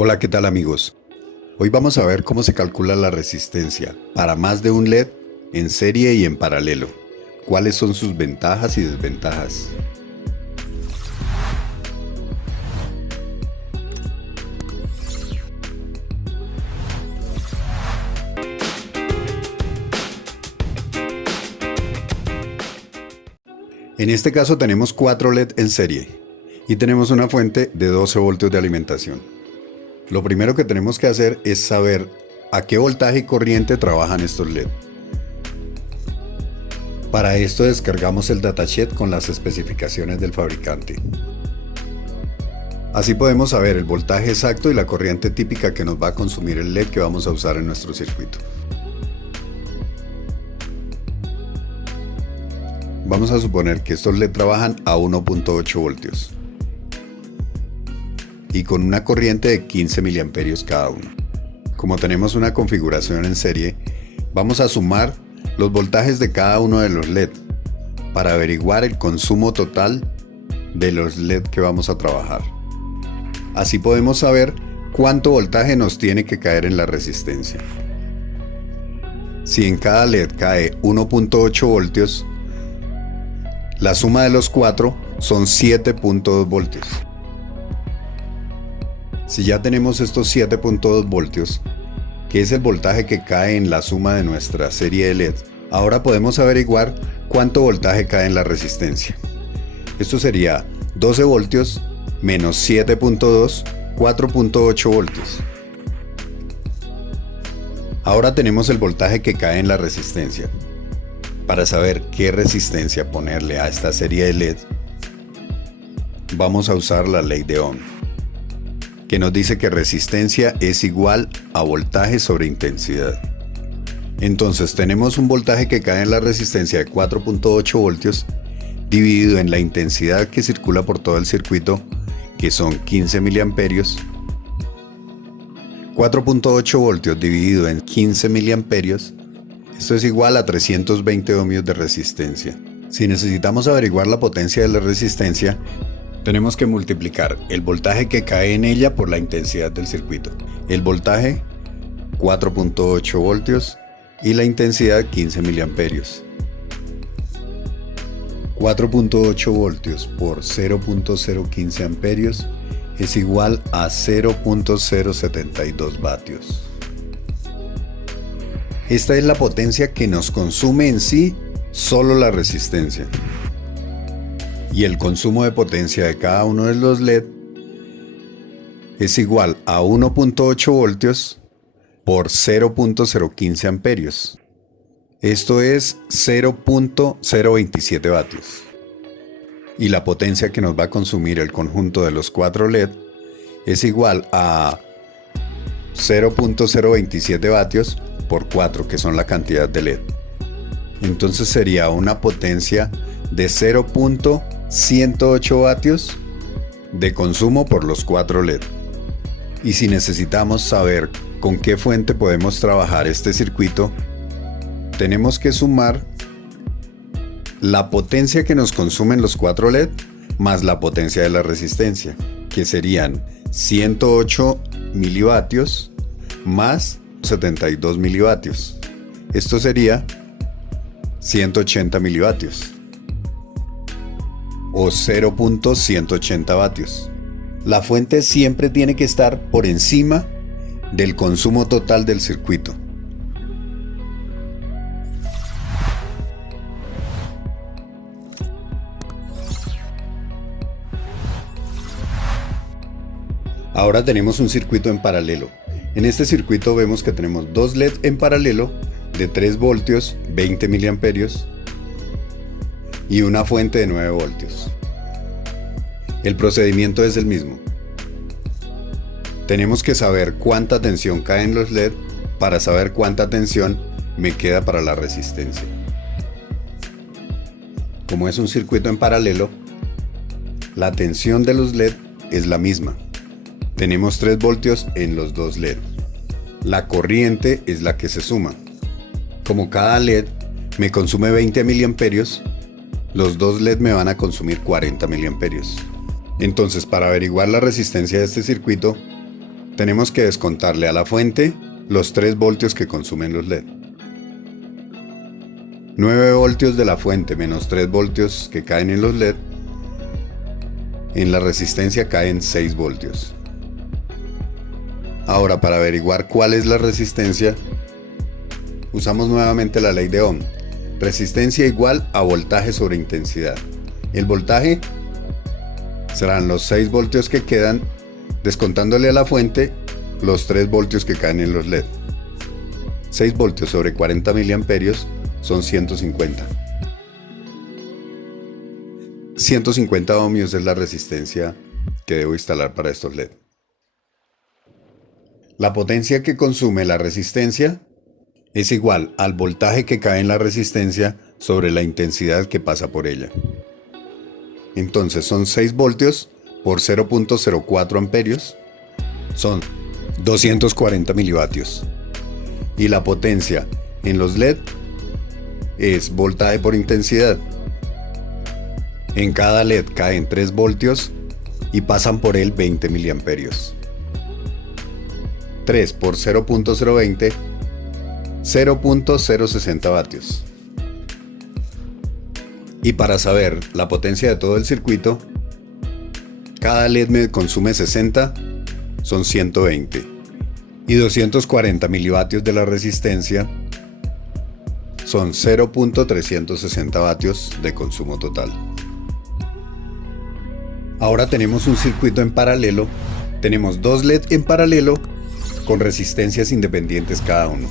Hola, ¿qué tal amigos? Hoy vamos a ver cómo se calcula la resistencia para más de un LED en serie y en paralelo. ¿Cuáles son sus ventajas y desventajas? En este caso tenemos 4 LED en serie y tenemos una fuente de 12 voltios de alimentación. Lo primero que tenemos que hacer es saber a qué voltaje y corriente trabajan estos LED. Para esto descargamos el datasheet con las especificaciones del fabricante. Así podemos saber el voltaje exacto y la corriente típica que nos va a consumir el LED que vamos a usar en nuestro circuito. Vamos a suponer que estos LED trabajan a 1.8 voltios y con una corriente de 15 mA cada uno. Como tenemos una configuración en serie, vamos a sumar los voltajes de cada uno de los LED para averiguar el consumo total de los LED que vamos a trabajar. Así podemos saber cuánto voltaje nos tiene que caer en la resistencia. Si en cada LED cae 1.8 voltios, la suma de los 4 son 7.2 voltios. Si ya tenemos estos 7.2 voltios, que es el voltaje que cae en la suma de nuestra serie de LED, ahora podemos averiguar cuánto voltaje cae en la resistencia. Esto sería 12 voltios menos 7.2, 4.8 voltios. Ahora tenemos el voltaje que cae en la resistencia. Para saber qué resistencia ponerle a esta serie de LED, vamos a usar la ley de Ohm, que nos dice que resistencia es igual a voltaje sobre intensidad. Entonces tenemos un voltaje que cae en la resistencia de 4.8 voltios dividido en la intensidad que circula por todo el circuito, que son 15 miliamperios. 4.8 voltios dividido en 15 miliamperios, esto es igual a 320 ohmios de resistencia. Si necesitamos averiguar la potencia de la resistencia, tenemos que multiplicar el voltaje que cae en ella por la intensidad del circuito. El voltaje 4.8 voltios y la intensidad 15 miliamperios. 4.8 voltios por 0.015 amperios es igual a 0.072 vatios. Esta es la potencia que nos consume en sí solo la resistencia. Y el consumo de potencia de cada uno de los LED es igual a 1.8 voltios por 0.015 amperios. Esto es 0.027 vatios. Y la potencia que nos va a consumir el conjunto de los 4 LED es igual a 0.027 vatios por 4, que son la cantidad de LED. Entonces sería una potencia de 0.108 vatios de consumo por los 4 LED. Y si necesitamos saber con qué fuente podemos trabajar este circuito, tenemos que sumar la potencia que nos consumen los 4 LED más la potencia de la resistencia, que serían 108 milivatios más 72 milivatios. Esto sería 180 milivatios o 0.180 vatios. La fuente siempre tiene que estar por encima del consumo total del circuito. Ahora tenemos un circuito en paralelo. En este circuito vemos que tenemos 2 LED en paralelo de 3 voltios, 20 miliamperios y una fuente de 9 voltios. El procedimiento es el mismo. Tenemos que saber cuánta tensión cae en los LED para saber cuánta tensión me queda para la resistencia. Como es un circuito en paralelo, la tensión de los LED es la misma. Tenemos 3 voltios en los 2 LED. La corriente es la que se suma. Como cada LED me consume 20 miliamperios, los 2 LED me van a consumir 40 miliamperios. Entonces, para averiguar la resistencia de este circuito, tenemos que descontarle a la fuente los 3 voltios que consumen los LED. 9 voltios de la fuente menos 3 voltios que caen en los LED, en la resistencia caen 6 voltios. Ahora, para averiguar cuál es la resistencia, usamos nuevamente la ley de Ohm. Resistencia igual a voltaje sobre intensidad. El voltaje serán los 6 voltios que quedan, descontándole a la fuente los 3 voltios que caen en los LED. 6 voltios sobre 40 miliamperios son 150. 150 ohmios es la resistencia que debo instalar para estos LED. La potencia que consume la resistencia es igual al voltaje que cae en la resistencia sobre la intensidad que pasa por ella. Entonces son 6 voltios por 0.04 amperios, son 240 milivatios. Y la potencia en los LED es voltaje por intensidad. En cada LED caen 3 voltios y pasan por él 20 miliamperios. 3 por 0.020, 0.060 vatios. Y para saber la potencia de todo el circuito, cada LED me consume 60, son 120. Y 240 milivatios de la resistencia son 0.360 vatios de consumo total. Ahora tenemos un circuito en paralelo. Tenemos 2 LED en paralelo con resistencias independientes cada uno.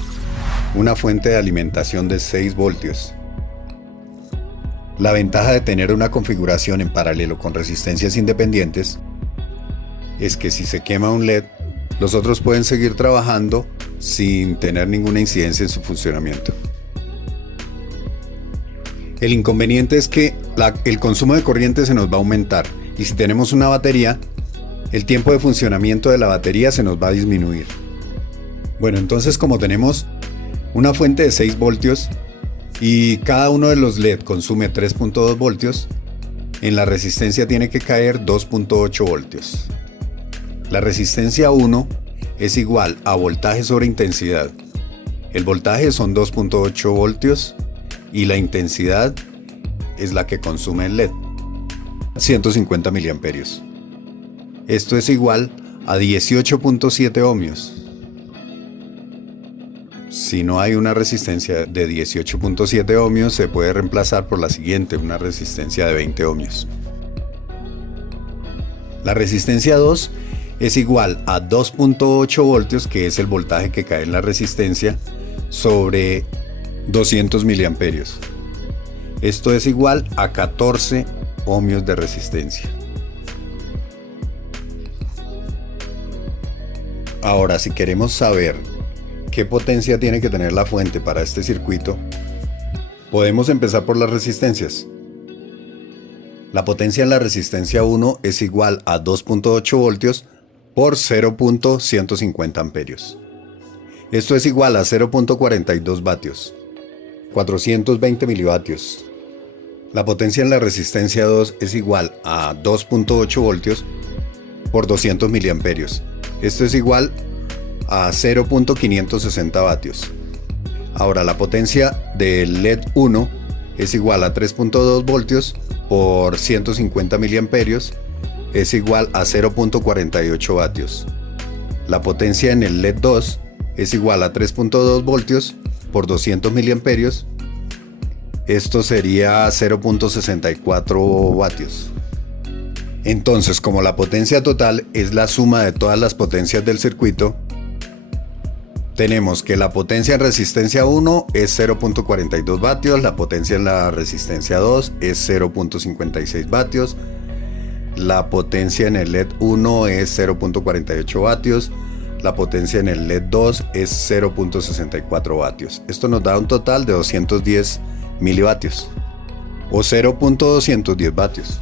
Una fuente de alimentación de 6 voltios. La ventaja de tener una configuración en paralelo con resistencias independientes es que si se quema un LED, los otros pueden seguir trabajando sin tener ninguna incidencia en su funcionamiento. El inconveniente es que el consumo de corriente se nos va a aumentar, y si tenemos una batería, el tiempo de funcionamiento de la batería se nos va a disminuir. Bueno, entonces, como tenemos una fuente de 6 voltios y cada uno de los LED consume 3.2 voltios, en la resistencia tiene que caer 2.8 voltios. La resistencia 1 es igual a voltaje sobre intensidad. El voltaje son 2.8 voltios y la intensidad es la que consume el LED, 150 miliamperios. Esto es igual a 18.7 ohmios. Si no hay una resistencia de 18.7 ohmios, se puede reemplazar por la siguiente, una resistencia de 20 ohmios. La resistencia 2 es igual a 2.8 voltios, que es el voltaje que cae en la resistencia, sobre 200 miliamperios. Esto es igual a 14 ohmios de resistencia. Ahora, si queremos saber qué potencia tiene que tener la fuente para este circuito, podemos empezar por las resistencias. La potencia en la resistencia 1 es igual a 2.8 voltios por 0.150 amperios. Esto es igual a 0.42 vatios, 420 milivatios. La potencia en la resistencia 2 es igual a 2.8 voltios por 200 miliamperios. Esto es igual a 0.560 vatios. Ahora, la potencia del LED 1 es igual a 3.2 voltios por 150 miliamperios. Es igual a 0.48 vatios. La potencia en el LED 2 es igual a 3.2 voltios por 200 miliamperios. Esto sería 0.64 vatios. Entonces, como la potencia total es la suma de todas las potencias del circuito, tenemos que la potencia en resistencia 1 es 0.42 vatios, la potencia en la resistencia 2 es 0.56 vatios, la potencia en el LED 1 es 0.48 vatios, la potencia en el LED 2 es 0.64 vatios. Esto nos da un total de 210 milivatios o 0.210 vatios.